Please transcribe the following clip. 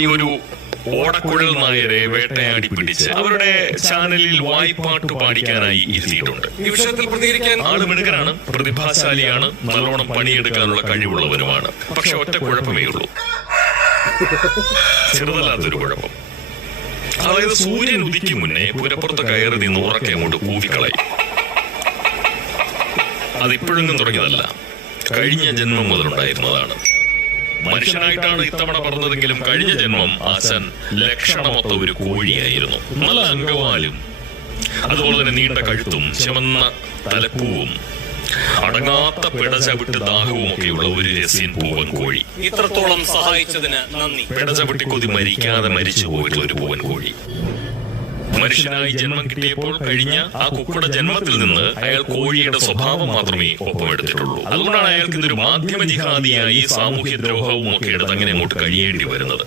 ഈ ഒരു ഓടക്കുഴൽ നായരെ വേട്ടയാടി പിടിച്ച് അവരുടെ ചാനലിൽ വായ്പാട്ട് പാടിക്കാനായി ഇരുത്തിയിട്ടുണ്ട്. ഈ വിഷയത്തിൽ പ്രതികരിക്കാൻ ആൾ മിടുക്കനാണ് പ്രതിഭാശാലിയാണ് നല്ലോണം പണിയെടുക്കാനുള്ള കഴിവുള്ളവരുമാണ്. പക്ഷെ ഒറ്റ കുഴപ്പമേ ഉള്ളൂ. ചെറുതല്ലാത്തൊരു കുഴപ്പം. അതായത് സൂര്യൻ ഉദിക്കും മുന്നേ പുരപ്പുറത്ത് കയറി നിന്ന് ഉറക്കെ അങ്ങോട്ട് കൂവിക്കളയും അതിപ്പോഴൊന്നും തുടങ്ങിയതല്ല. കഴിഞ്ഞ ജന്മം മുതലുണ്ടായിരുന്നതാണ്. മനുഷ്യനായിട്ടാണ് ഇത്തവണ പറഞ്ഞതെങ്കിലും കഴിഞ്ഞ ജന്മം ആശാൻ ലക്ഷണമൊത്ത ഒരു കോഴിയായിരുന്നു. നല്ല അംഗവാലും. അതുപോലെ തന്നെ നീണ്ട കഴുത്തും ചുമന്ന തലപ്പൂവും. അടങ്ങാത്ത പിടചവിട്ട് ദാഹവും ഒക്കെയുള്ള ഒരു രസ്യൻ പൂവൻ കോഴി. ഇത്രത്തോളം സഹായിച്ചതിന് നന്ദി. പിടചവിട്ടി കൊതി മരിക്കാതെ മരിച്ചു പോയിട്ടുള്ള ഒരു പൂവൻ കോഴി. മനുഷ്യനായി ജന്മം കിട്ടിയപ്പോൾ കഴിഞ്ഞ ആ കുക്കുട ജന്മത്തിൽ നിന്ന് അയാൾ കോഴിയുടെ സ്വഭാവം മാത്രമേ ഒപ്പമെടുത്തിട്ടുള്ളൂ. അതുകൊണ്ടാണ് അയാൾക്ക് ഇതൊരു മാധ്യമ ജിഹാദിയായി സാമൂഹ്യ ദ്രോഹവും ഒക്കെ എടുത്ത് അങ്ങനെ അങ്ങോട്ട് കഴിയേണ്ടി വരുന്നത്.